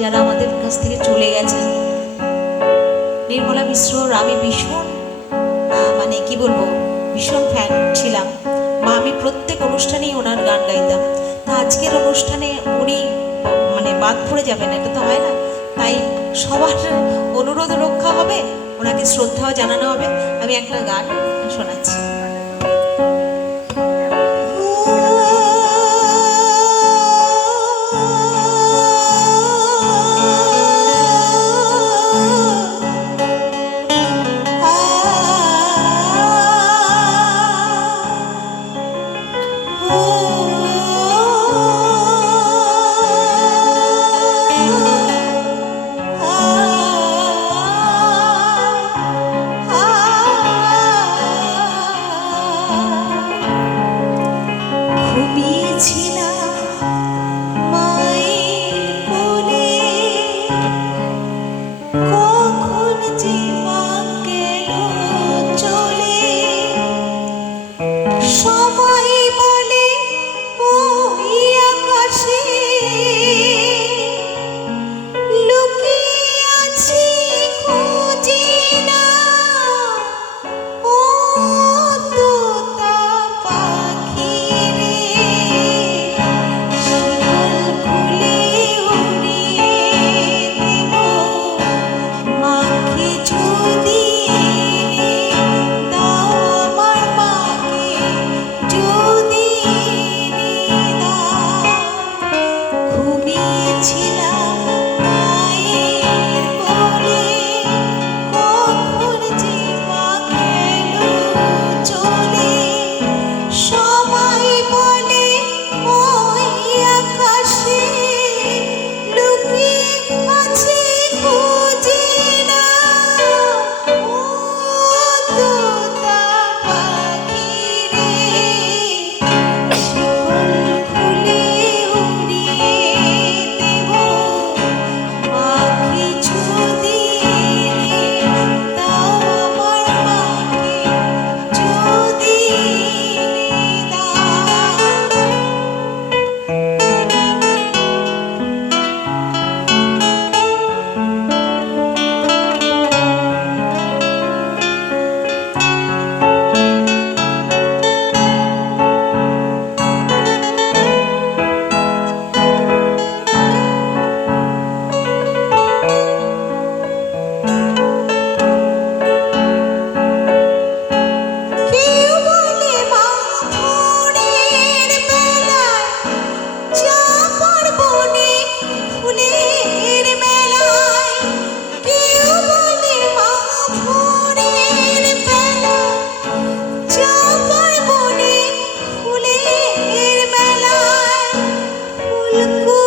যারা আমাদের কাছ থেকে চলে গেছেন। নির্মলা মিশ্রর আমি ভীষণ মানে কি বলবো, ভীষণ ফ্যান ছিলাম। আমি প্রত্যেক অনুষ্ঠানেই ওনার গান গাইতাম। তা আজকের অনুষ্ঠানে উনি মানে বাদ পড়ে যাবেন, এটা তো হয় না। তাই সবার অনুরোধ রক্ষা হবে, ওনাকে শ্রদ্ধাও জানানো হবে। আমি একটা গান শোনাচ্ছি। ফুল